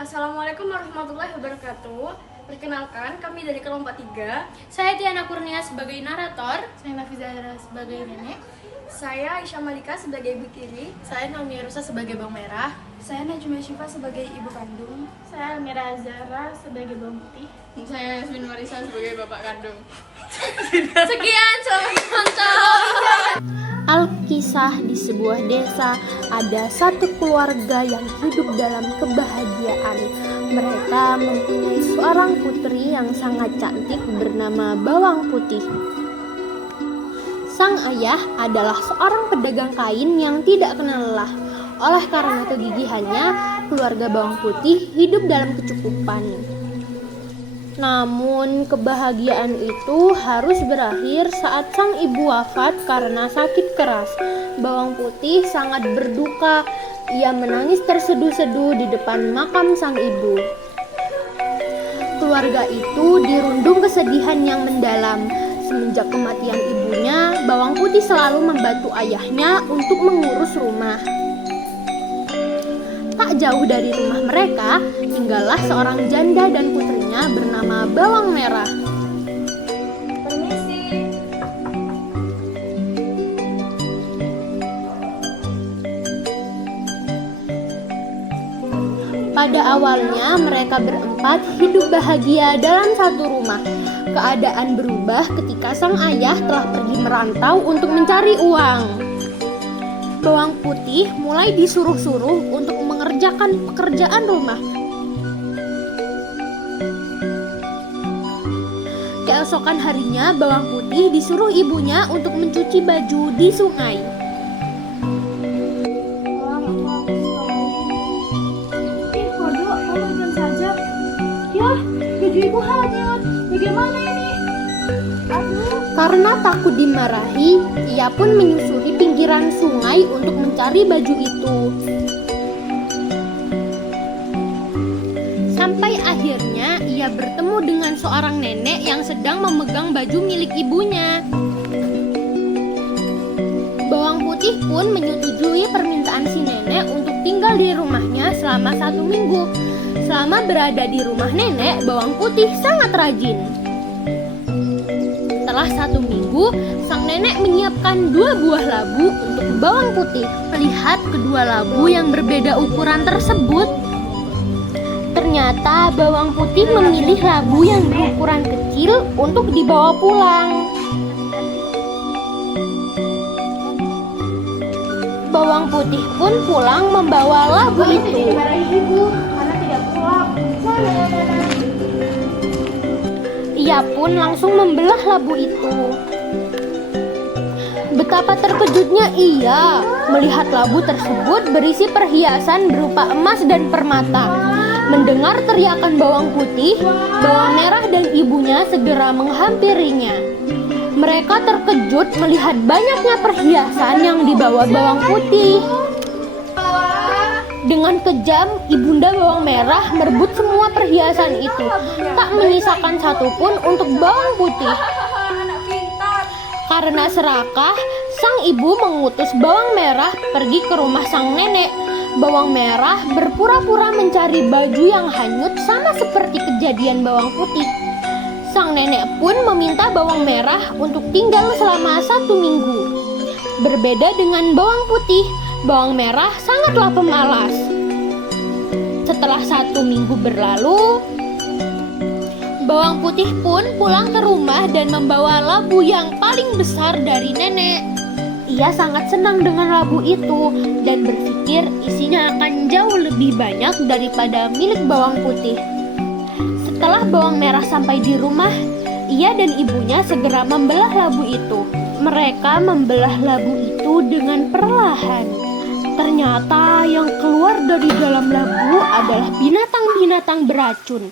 Assalamualaikum warahmatullahi wabarakatuh. Perkenalkan, kami dari kelompok 3. Saya Tiana Kurnia sebagai narator. Saya Nafiza Zahra sebagai nenek. Saya Aisyah Malika sebagai ibu tiri. Saya Naomi Rusa sebagai bawang merah. Saya Najma Syifa sebagai ibu kandung. Saya Mira Zahra sebagai bawang putih. Saya Yasmin Marisa sebagai bapak kandung. Sekian, selamat menonton. Alkisah di sebuah desa, ada satu keluarga yang hidup dalam kebahagiaan. Mereka mempunyai seorang putri yang sangat cantik bernama Bawang Putih. Sang ayah adalah seorang pedagang kain yang tidak kenal lelah. Oleh karena kegigihannya, keluarga Bawang Putih hidup dalam kecukupan. Namun kebahagiaan itu harus berakhir saat sang ibu wafat karena sakit keras. Bawang Putih sangat berduka. Ia menangis terseduh-seduh di depan makam sang ibu. Keluarga itu dirundung kesedihan yang mendalam. Semenjak kematian ibunya, Bawang Putih selalu membantu ayahnya untuk mengurus rumah. Tak jauh dari rumah mereka, tinggallah seorang janda dan putrinya bernama Bawang Merah. Permisi. Pada awalnya mereka berempat hidup bahagia dalam satu rumah. Keadaan berubah ketika sang ayah telah pergi merantau untuk mencari uang. Bawang Putih mulai disuruh-suruh untuk mengerjakan pekerjaan rumah. Keesokan harinya, Bawang Putih disuruh ibunya untuk mencuci baju di sungai. Waduh, kamu diam saja. Ya, baju ibu hanyut. Bagaimana ini? Aduh. Karena takut dimarahi, ia pun menyusuri pinggiran sungai untuk mencari baju itu. Sampai akhirnya ia bertemu dengan seorang nenek yang sedang memegang baju milik ibunya. Bawang Putih pun menyetujui permintaan si nenek untuk tinggal di rumahnya selama 1 minggu. Selama berada di rumah nenek, Bawang Putih sangat rajin. Setelah 1 minggu, sang nenek menyiapkan 2 buah labu untuk Bawang Putih. Melihat kedua labu yang berbeda ukuran tersebut, ternyata Bawang Putih memilih labu yang berukuran kecil untuk dibawa pulang. Bawang Putih pun pulang membawa labu itu. Dimarahi ibu karena tidak pulang. Ia pun langsung membelah labu itu. Betapa terkejutnya ia melihat labu tersebut berisi perhiasan berupa emas dan permata. Mendengar teriakan Bawang Putih, Bawang Merah dan ibunya segera menghampirinya. Mereka terkejut melihat banyaknya perhiasan yang dibawa Bawang Putih. Dengan kejam, ibunda Bawang Merah merebut semua perhiasan itu, tak menyisakan satupun untuk Bawang Putih. Karena serakah, sang ibu mengutus Bawang Merah pergi ke rumah sang nenek. Bawang Merah berpura-pura mencari baju yang hanyut sama seperti kejadian Bawang Putih. Sang nenek pun meminta Bawang Merah untuk tinggal selama 1 minggu. Berbeda dengan Bawang Putih, Bawang Merah sangatlah pemalas. Setelah 1 minggu berlalu, Bawang Putih pun pulang ke rumah dan membawa labu yang paling besar dari nenek. Ia sangat senang dengan labu itu dan berpikir isinya akan jauh lebih banyak daripada milik Bawang Putih. Setelah Bawang Merah sampai di rumah, ia dan ibunya segera membelah labu itu. Mereka membelah labu itu dengan perlahan. Ternyata yang keluar dari dalam labu adalah binatang-binatang beracun.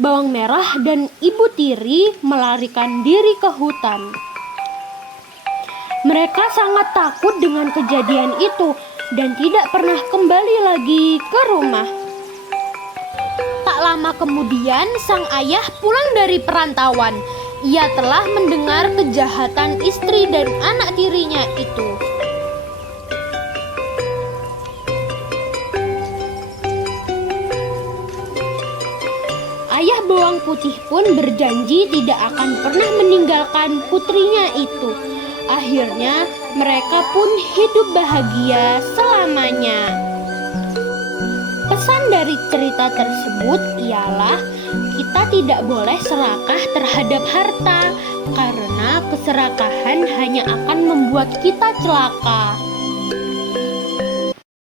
Bawang Merah dan ibu tiri melarikan diri ke hutan. Mereka sangat takut dengan kejadian itu dan tidak pernah kembali lagi ke rumah. Tak lama kemudian, sang ayah pulang dari perantauan. Ia telah mendengar kejahatan istri dan anak tirinya itu. Ayah bawang putih pun berjanji tidak akan pernah meninggalkan putrinya itu. Akhirnya mereka pun hidup bahagia selamanya. Pesan dari cerita tersebut ialah kita tidak boleh serakah terhadap harta, karena keserakahan hanya akan membuat kita celaka.